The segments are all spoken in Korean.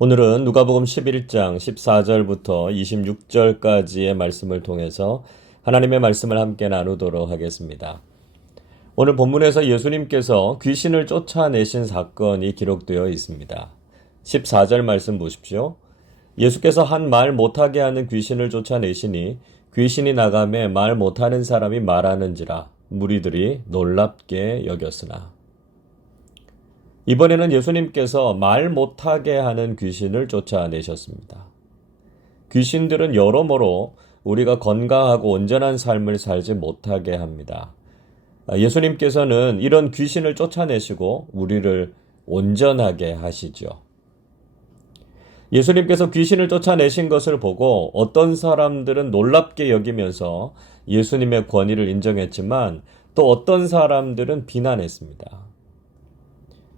오늘은 누가복음 11장 14절부터 26절까지의 말씀을 통해서 하나님의 말씀을 함께 나누도록 하겠습니다. 오늘 본문에서 예수님께서 귀신을 쫓아내신 사건이 기록되어 있습니다. 14절 말씀 보십시오. 예수께서 한 말 못하게 하는 귀신을 쫓아내시니 귀신이 나가매 말 못하는 사람이 말하는지라 무리들이 놀랍게 여겼으나. 이번에는 예수님께서 말 못하게 하는 귀신을 쫓아내셨습니다. 귀신들은 여러모로 우리가 건강하고 온전한 삶을 살지 못하게 합니다. 예수님께서는 이런 귀신을 쫓아내시고 우리를 온전하게 하시죠. 예수님께서 귀신을 쫓아내신 것을 보고 어떤 사람들은 놀랍게 여기면서 예수님의 권위를 인정했지만 또 어떤 사람들은 비난했습니다.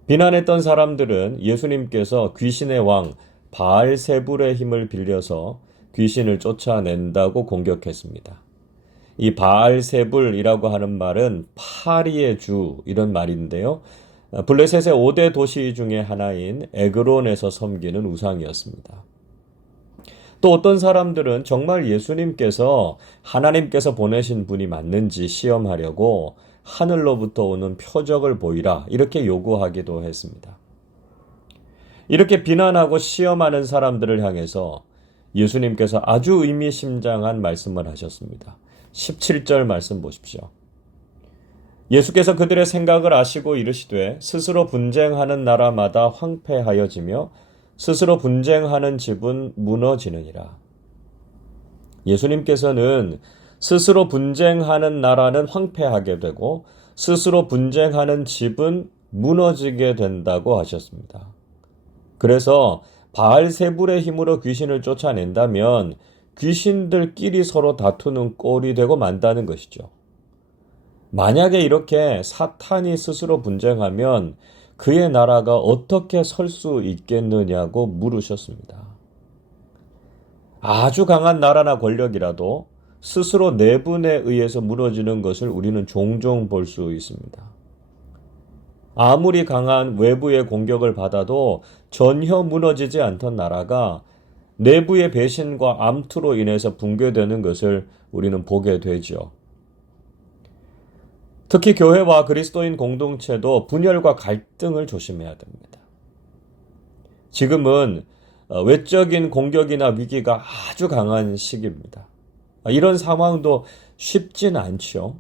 비난했던 사람들은 예수님께서 귀신의 왕 바알세불의 힘을 빌려서 귀신을 쫓아낸다고 공격했습니다. 이 바알세불이라고 하는 말은 파리의 주 이런 말인데요. 블레셋의 5대 도시 중에 하나인 에그론에서 섬기는 우상이었습니다. 또 어떤 사람들은 정말 예수님께서 하나님께서 보내신 분이 맞는지 시험하려고 하늘로부터 오는 표적을 보이라 이렇게 요구하기도 했습니다. 이렇게 비난하고 시험하는 사람들을 향해서 예수님께서 아주 의미심장한 말씀을 하셨습니다. 17절 말씀 보십시오. 예수께서 그들의 생각을 아시고 이르시되 스스로 분쟁하는 나라마다 황폐하여지며 스스로 분쟁하는 집은 무너지느니라. 예수님께서는 스스로 분쟁하는 나라는 황폐하게 되고 스스로 분쟁하는 집은 무너지게 된다고 하셨습니다. 그래서 바알세불의 힘으로 귀신을 쫓아낸다면 귀신들끼리 서로 다투는 꼴이 되고 만다는 것이죠. 만약에 이렇게 사탄이 스스로 분쟁하면 그의 나라가 어떻게 설 수 있겠느냐고 물으셨습니다. 아주 강한 나라나 권력이라도 스스로 내분에 의해서 무너지는 것을 우리는 종종 볼 수 있습니다. 아무리 강한 외부의 공격을 받아도 전혀 무너지지 않던 나라가 내부의 배신과 암투로 인해서 붕괴되는 것을 우리는 보게 되죠. 특히 교회와 그리스도인 공동체도 분열과 갈등을 조심해야 됩니다. 지금은 외적인 공격이나 위기가 아주 강한 시기입니다. 이런 상황도 쉽진 않죠.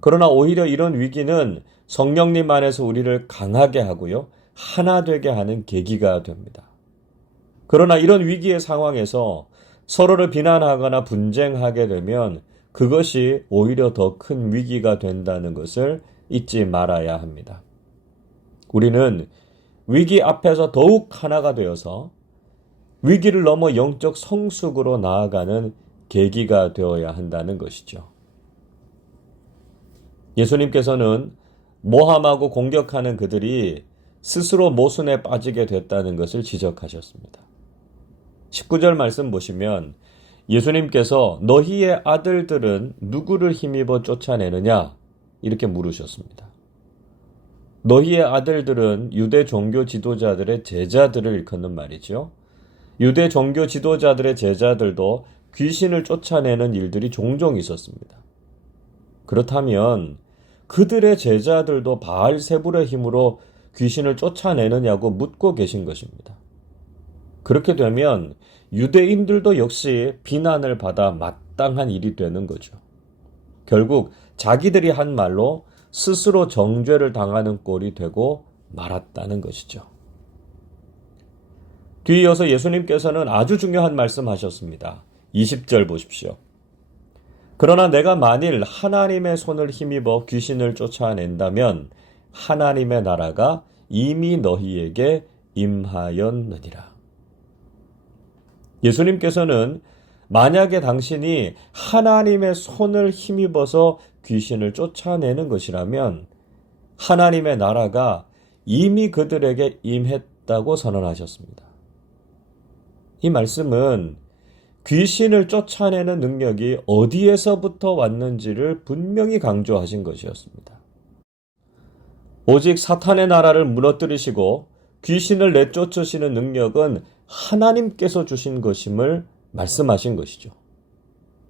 그러나 오히려 이런 위기는 성령님 안에서 우리를 강하게 하고요. 하나 되게 하는 계기가 됩니다. 그러나 이런 위기의 상황에서 서로를 비난하거나 분쟁하게 되면 그것이 오히려 더 큰 위기가 된다는 것을 잊지 말아야 합니다. 우리는 위기 앞에서 더욱 하나가 되어서 위기를 넘어 영적 성숙으로 나아가는 계기가 되어야 한다는 것이죠. 예수님께서는 모함하고 공격하는 그들이 스스로 모순에 빠지게 됐다는 것을 지적하셨습니다. 19절 말씀 보시면 예수님께서 너희의 아들들은 누구를 힘입어 쫓아내느냐? 이렇게 물으셨습니다. 너희의 아들들은 유대 종교 지도자들의 제자들을 일컫는 말이죠. 유대 종교 지도자들의 제자들도 귀신을 쫓아내는 일들이 종종 있었습니다. 그렇다면 그들의 제자들도 바알세불의 힘으로 귀신을 쫓아내느냐고 묻고 계신 것입니다. 그렇게 되면 유대인들도 역시 비난을 받아 마땅한 일이 되는 거죠. 결국 자기들이 한 말로 스스로 정죄를 당하는 꼴이 되고 말았다는 것이죠. 뒤이어서 예수님께서는 아주 중요한 말씀하셨습니다. 20절 보십시오. 그러나 내가 만일 하나님의 손을 힘입어 귀신을 쫓아낸다면 하나님의 나라가 이미 너희에게 임하였느니라. 예수님께서는 만약에 당신이 하나님의 손을 힘입어서 귀신을 쫓아내는 것이라면 하나님의 나라가 이미 그들에게 임했다고 선언하셨습니다. 이 말씀은 귀신을 쫓아내는 능력이 어디에서부터 왔는지를 분명히 강조하신 것이었습니다. 오직 사탄의 나라를 무너뜨리시고 귀신을 내쫓으시는 능력은 하나님께서 주신 것임을 말씀하신 것이죠.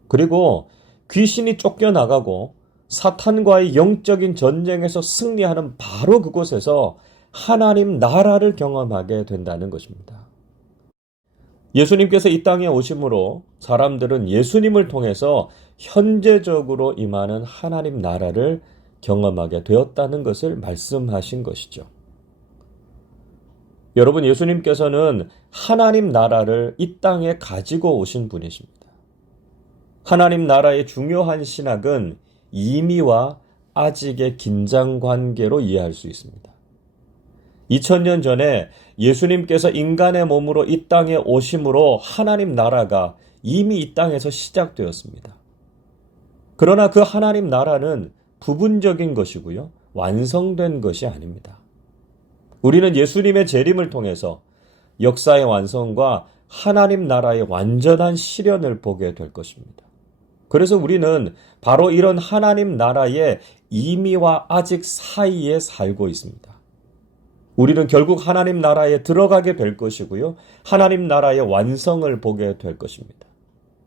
그리고 귀신이 쫓겨나가고 사탄과의 영적인 전쟁에서 승리하는 바로 그곳에서 하나님 나라를 경험하게 된다는 것입니다. 예수님께서 이 땅에 오심으로 사람들은 예수님을 통해서 현재적으로 임하는 하나님 나라를 경험하게 되었다는 것을 말씀하신 것이죠. 여러분, 예수님께서는 하나님 나라를 이 땅에 가지고 오신 분이십니다. 하나님 나라의 중요한 신학은 이미와 아직의 긴장 관계로 이해할 수 있습니다. 2000년 전에 예수님께서 인간의 몸으로 이 땅에 오심으로 하나님 나라가 이미 이 땅에서 시작되었습니다. 그러나 그 하나님 나라는 부분적인 것이고요, 완성된 것이 아닙니다. 우리는 예수님의 재림을 통해서 역사의 완성과 하나님 나라의 완전한 실현을 보게 될 것입니다. 그래서 우리는 바로 이런 하나님 나라의 이미와 아직 사이에 살고 있습니다. 우리는 결국 하나님 나라에 들어가게 될 것이고요, 하나님 나라의 완성을 보게 될 것입니다.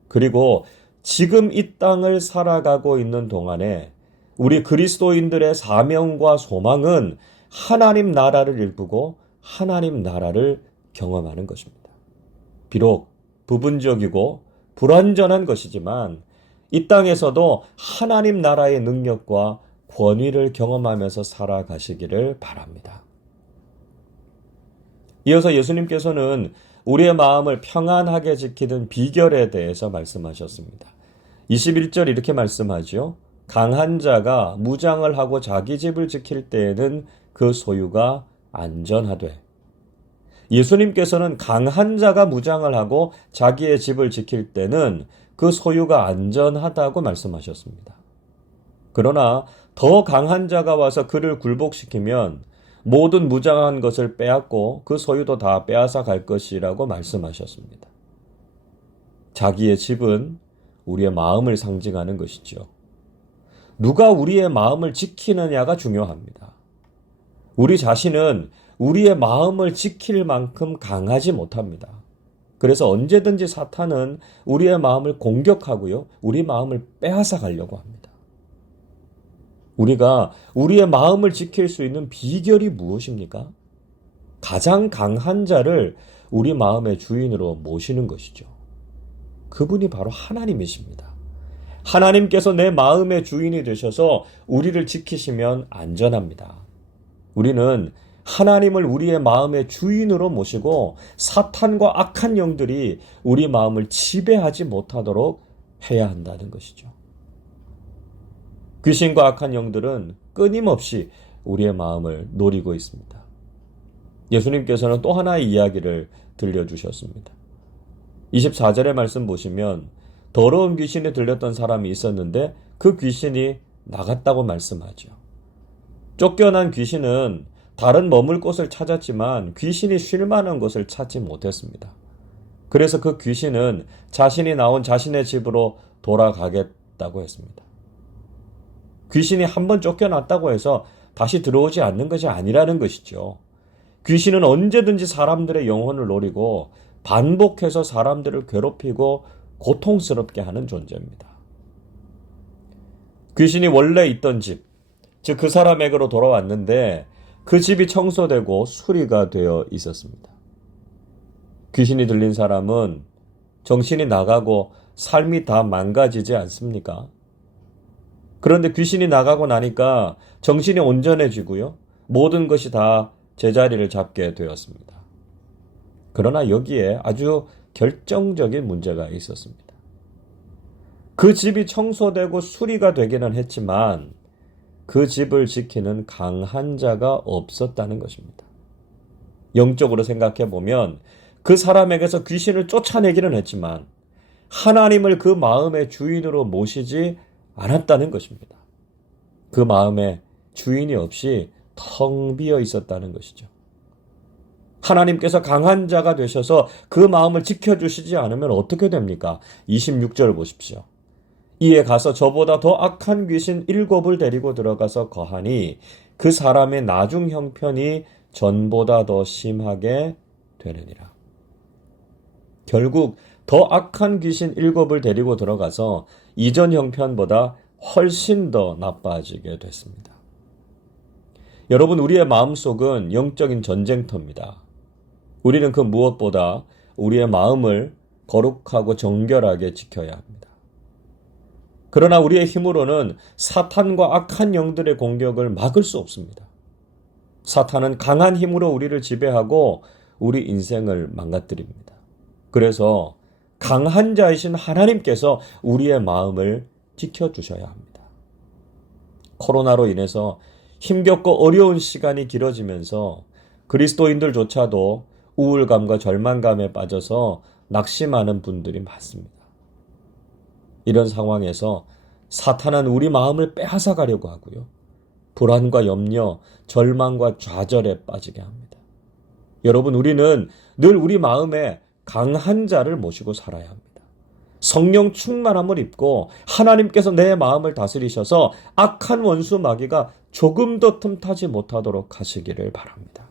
그리고 지금 이 땅을 살아가고 있는 동안에 우리 그리스도인들의 사명과 소망은 하나님 나라를 일구고 하나님 나라를 경험하는 것입니다. 비록 부분적이고 불완전한 것이지만 이 땅에서도 하나님 나라의 능력과 권위를 경험하면서 살아가시기를 바랍니다. 이어서 예수님께서는 우리의 마음을 평안하게 지키는 비결에 대해서 말씀하셨습니다. 21절 이렇게 말씀하죠. 강한 자가 무장을 하고 자기 집을 지킬 때에는 그 소유가 안전하되. 예수님께서는 강한 자가 무장을 하고 자기의 집을 지킬 때는 그 소유가 안전하다고 말씀하셨습니다. 그러나 더 강한 자가 와서 그를 굴복시키면 모든 무장한 것을 빼앗고 그 소유도 다 빼앗아 갈 것이라고 말씀하셨습니다. 자기의 집은 우리의 마음을 상징하는 것이죠. 누가 우리의 마음을 지키느냐가 중요합니다. 우리 자신은 우리의 마음을 지킬 만큼 강하지 못합니다. 그래서 언제든지 사탄은 우리의 마음을 공격하고요, 우리 마음을 빼앗아 가려고 합니다. 우리가 우리의 마음을 지킬 수 있는 비결이 무엇입니까? 가장 강한 자를 우리 마음의 주인으로 모시는 것이죠. 그분이 바로 하나님이십니다. 하나님께서 내 마음의 주인이 되셔서 우리를 지키시면 안전합니다. 우리는 하나님을 우리의 마음의 주인으로 모시고 사탄과 악한 영들이 우리 마음을 지배하지 못하도록 해야 한다는 것이죠. 귀신과 악한 영들은 끊임없이 우리의 마음을 노리고 있습니다. 예수님께서는 또 하나의 이야기를 들려주셨습니다. 24절의 말씀 보시면 더러운 귀신이 들렸던 사람이 있었는데 그 귀신이 나갔다고 말씀하죠. 쫓겨난 귀신은 다른 머물 곳을 찾았지만 귀신이 쉴 만한 곳을 찾지 못했습니다. 그래서 그 귀신은 자신이 나온 자신의 집으로 돌아가겠다고 했습니다. 귀신이 한번 쫓겨났다고 해서 다시 들어오지 않는 것이 아니라는 것이죠. 귀신은 언제든지 사람들의 영혼을 노리고 반복해서 사람들을 괴롭히고 고통스럽게 하는 존재입니다. 귀신이 원래 있던 집, 즉 그 사람에게로 돌아왔는데 그 집이 청소되고 수리가 되어 있었습니다. 귀신이 들린 사람은 정신이 나가고 삶이 다 망가지지 않습니까? 그런데 귀신이 나가고 나니까 정신이 온전해지고요, 모든 것이 다 제자리를 잡게 되었습니다. 그러나 여기에 아주 결정적인 문제가 있었습니다. 그 집이 청소되고 수리가 되기는 했지만 그 집을 지키는 강한 자가 없었다는 것입니다. 영적으로 생각해 보면 그 사람에게서 귀신을 쫓아내기는 했지만 하나님을 그 마음의 주인으로 모시지 않았다는 것입니다. 그 마음에 주인이 없이 텅 비어 있었다는 것이죠. 하나님께서 강한 자가 되셔서 그 마음을 지켜주시지 않으면 어떻게 됩니까? 26절 보십시오. 이에 가서 저보다 더 악한 귀신 7을 데리고 들어가서 거하니 그 사람의 나중 형편이 전보다 더 심하게 되느니라. 결국 더 악한 귀신 7을 데리고 들어가서 이전 형편보다 훨씬 더 나빠지게 됐습니다. 여러분, 우리의 마음속은 영적인 전쟁터입니다. 우리는 그 무엇보다 우리의 마음을 거룩하고 정결하게 지켜야 합니다. 그러나 우리의 힘으로는 사탄과 악한 영들의 공격을 막을 수 없습니다. 사탄은 강한 힘으로 우리를 지배하고 우리 인생을 망가뜨립니다. 그래서 강한 자이신 하나님께서 우리의 마음을 지켜주셔야 합니다. 코로나로 인해서 힘겹고 어려운 시간이 길어지면서 그리스도인들조차도 우울감과 절망감에 빠져서 낙심하는 분들이 많습니다. 이런 상황에서 사탄은 우리 마음을 빼앗아 가려고 하고요. 불안과 염려, 절망과 좌절에 빠지게 합니다. 여러분, 우리는 늘 우리 마음에 강한 자를 모시고 살아야 합니다. 성령 충만함을 입고 하나님께서 내 마음을 다스리셔서 악한 원수 마귀가 조금도 틈타지 못하도록 하시기를 바랍니다.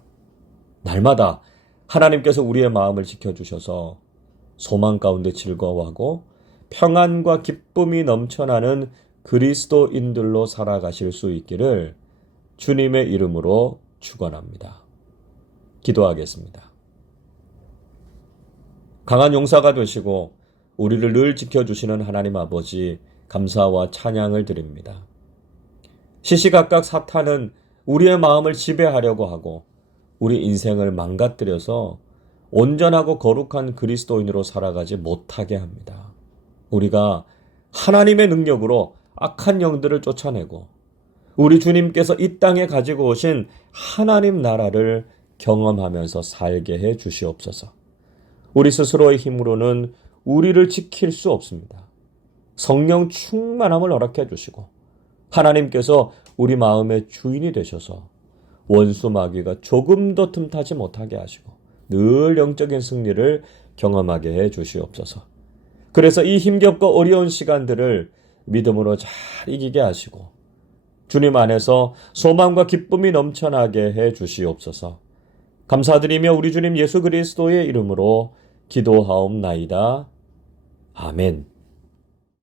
날마다 하나님께서 우리의 마음을 지켜주셔서 소망 가운데 즐거워하고 평안과 기쁨이 넘쳐나는 그리스도인들로 살아가실 수 있기를 주님의 이름으로 축원합니다. 기도하겠습니다. 강한 용사가 되시고 우리를 늘 지켜주시는 하나님 아버지, 감사와 찬양을 드립니다. 시시각각 사탄은 우리의 마음을 지배하려고 하고 우리 인생을 망가뜨려서 온전하고 거룩한 그리스도인으로 살아가지 못하게 합니다. 우리가 하나님의 능력으로 악한 영들을 쫓아내고 우리 주님께서 이 땅에 가지고 오신 하나님 나라를 경험하면서 살게 해 주시옵소서. 우리 스스로의 힘으로는 우리를 지킬 수 없습니다. 성령 충만함을 허락해 주시고 하나님께서 우리 마음의 주인이 되셔서 원수 마귀가 조금도 틈타지 못하게 하시고 늘 영적인 승리를 경험하게 해 주시옵소서. 그래서 이 힘겹고 어려운 시간들을 믿음으로 잘 이기게 하시고 주님 안에서 소망과 기쁨이 넘쳐나게 해 주시옵소서. 감사드리며 우리 주님 예수 그리스도의 이름으로 기도하옵나이다. 아멘.